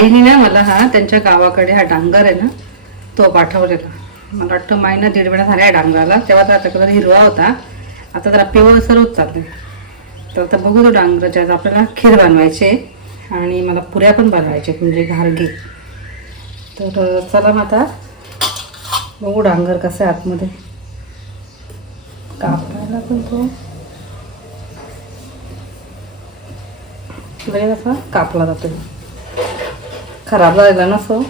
ताईनी ना मला हा त्यांच्या गावाकडे हा डांगर आहे ना तो पाठवलेला. मला वाटतं महिना दीड महिना झाला आहे डांगराला तेव्हा तर आता कलर हिरवा होता. आता जरा पिवळ सरच चालले तर आता बघू तो डांगराच्या आज आपल्याला खीर बनवायचे आणि मला पुऱ्या पण बनवायचे म्हणजे घारगे तर चला मग आता बघू डांगर कसं आहे आतमध्ये. कापायला पण तो. कापला जातो खराब झालेला नसो.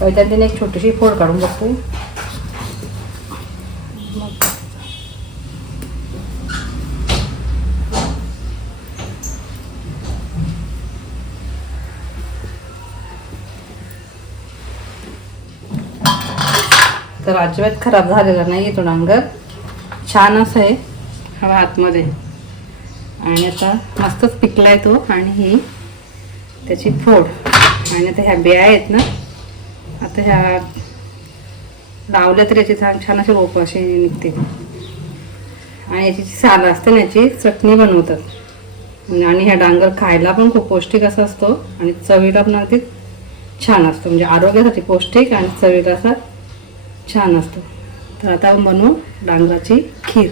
पहिल्यांदा एक छोटीशी फोड काढून बघते. तर अजिबात खराब झालेला नाही तो डांगर छान असं आहे. हवा आतमध्ये. आणि आता मस्तच पिकलाय तो आणि ही त्याची फोड. आणि आता ह्या बिया आहेत ना आता ह्या लावल्या तर याची छान छान अशी रोपं अशी निघते आणि याची जी सालं असते ना याची चटणी बनवतात. म्हणजे आणि ह्या डांगर खायला पण खूप पौष्टिक असा असतो आणि चवीला पण अगदी छान असतो. म्हणजे आरोग्यासाठी पौष्टिक आणि चवीला असा छान असतो. तर आता आपण बनवू डांगराची खीर.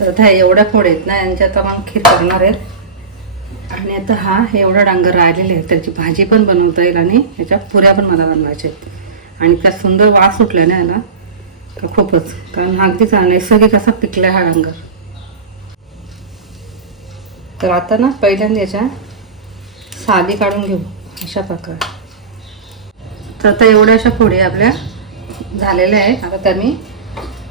तर आता एवढ्या फोड आहेत ना यांच्यात मग खीर करणार आहेत. आणि आता हा एवढा डांगर राहिलेले आहेत. त्याची भाजी पण बनवता येईल आणि याच्या पुऱ्या पण मला बनवायच्या आहेत. आणि त्यात सुंदर वास उठला ना याला तर खूपच. कारण हा अगदीच नैसर्गिक असा पिकला हा डांगर. तर आता ना पहिल्यांदा याच्या साधी काढून घेऊ. अशा प्रकारे. तर आता एवढ्या अशा फोडी आपल्या झालेल्या आहेत. आता त्या मी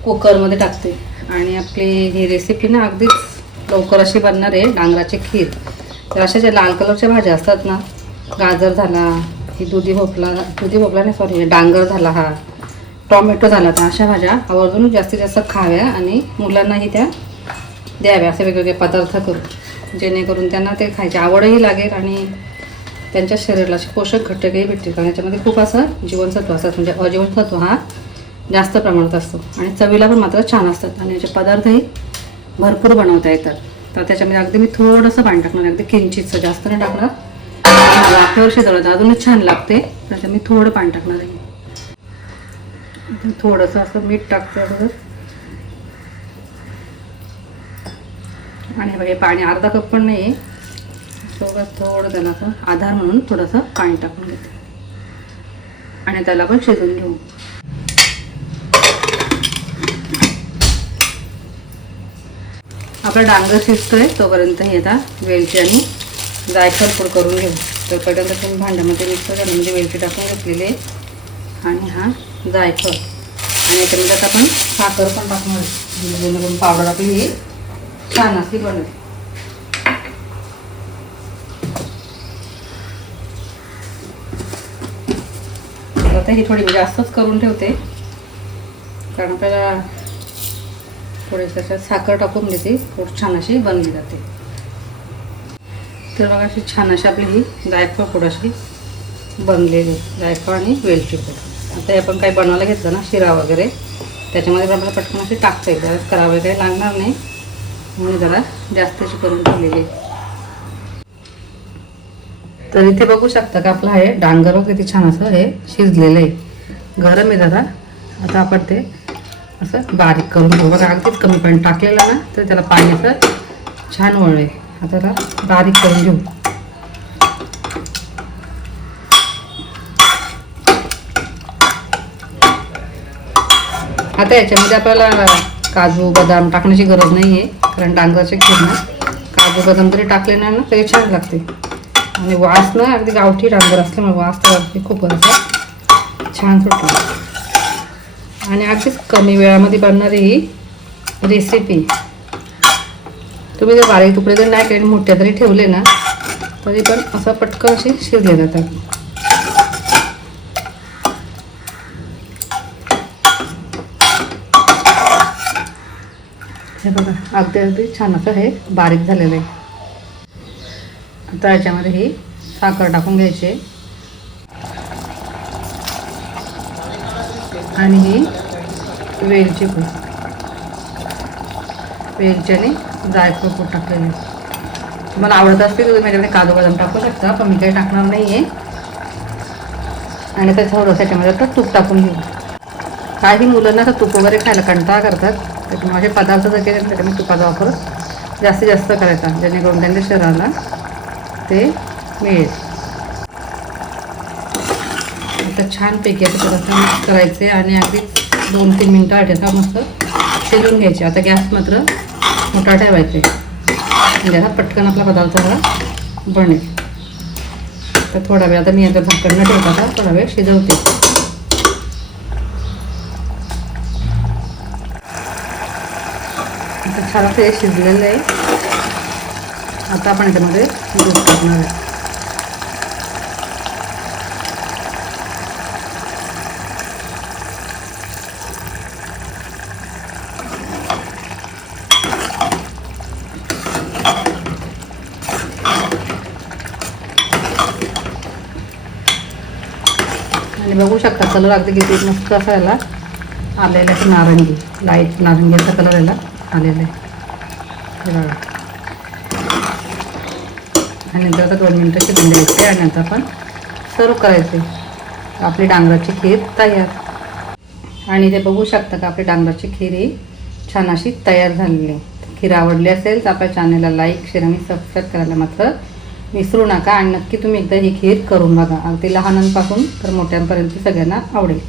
कुकरमध्ये टाकते. आणि आपली ही रेसिपी ना अगदीच लवकर अशी बनणार आहे डांगराची खीर. तर अशा ज्या लाल कलरच्या भाज्या असतात ना गाजर झाला ही दुधी भोपळा दुधी भोपळा नाही सॉरी डांगर झाला हा टॉमॅटो झाला तर अशा भाज्या आवर्जून जास्तीत जास्त खाव्या आणि मुलांनाही त्या द्याव्या असे वेगवेगळे पदार्थ करून. जेणेकरून त्यांना ते खायची आवडही लागेल आणि त्यांच्या शरीराला असे पोषक घटकही भेटतील कारण याच्यामध्ये खूप असं जीवनसत्व असतात. म्हणजे अजीवनसत्व हा जास्त प्रमाणात असतो. आणि चवीला पण मात्र छान असतात. आणि याचे पदार्थही भरपूर बनवता येतात. तर त्याच्यामध्ये अगदी मी थोडंसं पाणी टाकणार अगदी किंचितचं जास्त नाही टाकणार. वाफेवर दळत तर अजूनच छान लागते. त्याच्यात मी थोडं पाणी टाकणार आहे. थोडंसं असं मीठ टाकते अगोदर आणि हे पाणी अर्धा कप पण नाही आहे सोबत थोडं त्याला आपण आधार म्हणून थोडंसं पाणी टाकून घेते. आणि त्याला पण शिजवून घेऊ. आपला डांगर शिजतोय तोपर्यंत हे आता वेलची आणि जायफळ पूड करून घेऊ. तर पहिल्यांदा तुम्ही भांड्यामध्ये मिक्स झालं म्हणजे वेलची टाकून घेतलेली आहे. आणि हा जायफळ. आणि याच्यामध्ये आता आपण साखर पण टाकून म्हणजे जेणेकरून पावडर आपली ही छान अशी बनवते आता ही थोडी जास्तच करून ठेवते. कारण आपल्याला थोडीशी त्याच्यात साखर टाकून देते. थोडी छान अशी बनली जाते. तर बघा अशी छान अशी आपली ही जायफळ पूड अशी बनलेली. जायफळ आणि वेलची पूड. आता हे आपण काही बनवायला घेतलं ना शिरा वगैरे त्याच्यामध्ये पण आपल्याला पटकन अशी टाकता येईल. जरा करावं काही लागणार नाही. म्हणून जरा जास्तशी करून ठेवलेली. आहे. तर इथे बघू शकता का आपलं हे डांगर वगैरे किती छान असं हे शिजलेलं आहे. गरम आहे जरा. आता आपण ते असं बारीक करून घेऊ बघा अगदीच कमी पाणी टाकलेलं ना तर त्याला पाणी असं छान वळलं आहे आता त्याला बारीक करून घेऊ. आता याच्यामध्ये आपल्याला काजू बदाम टाकण्याची गरज नाही आहे कारण डांगरचे खेळ ना. काजू बदाम जरी टाकले नाही ना तरी छान लागते. आणि वास ना अगदी गावठी डांगर असल्यामुळे वास तर खूप गरज छान सुटला. आणि अगदीच कमी वेळामध्ये बनणारी ही रेसिपी तुम्ही जर बारीक तुकडे जर नाही केले मोठ्या तरी ठेवले ना तरी पण असं पटकन असे शिजले जातात. हे बघा अगदी अगदी छान असं हे बारीक झालेलं आहे. आता याच्यामध्ये ही साखर टाकून घ्यायची. आहे. आणि ही वेलची पूड. वेलची आणि जायफळ पूड टाकलेली. तुम्हाला आवडत असतील तर तुम्ही याच्यामध्ये काजू बदाम टाकू शकता पण मी काही टाकणार नाही आहे आणि त्याच्या थोडंसं याच्यामध्ये आता तूप टाकून घेऊ. काही मुलांना तर तूप वगैरे खायला कंटाळा करतात. त्याच्यामुळे असे पदार्थ जर केले ना, त्याच्यामध्ये तुपाचा वापर जास्तीत जास्त करायचा जेणेकरून त्यांच्या शरीराला ते मिळेल. आता छानपैकी असं थोडंसं मिक्स करायचे आणि अगदी दोन तीन मिनटं आठवता मस्त शिजून घ्यायचे. आता गॅस मात्र मोठा ठेवायचे म्हणजे आता पटकन आपला पदार्थ हा बनेल. तर थोडा वेळ आता मी आता झाकण न ठेवता आता थोडा वेळ शिजवते. आता छान असं हे शिजलेलं आहे. आता आपण त्यामध्ये दूध टाकणार आहे. आणि बघू शकता कलर अगदी किती मस्त असा याला आलेला आहे नारंगी. लाइट नारंगीचा कलर याला आलेला आहे. आणि नंतर आता दोन मिनटं शिकून द्यायचे आणि नंतर आपण सर्व करायचे. आपली डांगराची खीर तयार. आणि ते बघू शकता का आपली डांगराची खीर ही छान अशी तयार झालेली आहे. खीर आवडली असेल तर आपल्या चॅनलला लाईक शेअर आणि सबस्क्राईब करायला मात्र विसरू नका आणि नक्की तुम्ही एकदा ही खीर करून बघा. अगदी लहानांपासून तर मोठ्यांपर्यंत सगळ्यांना आवडेल.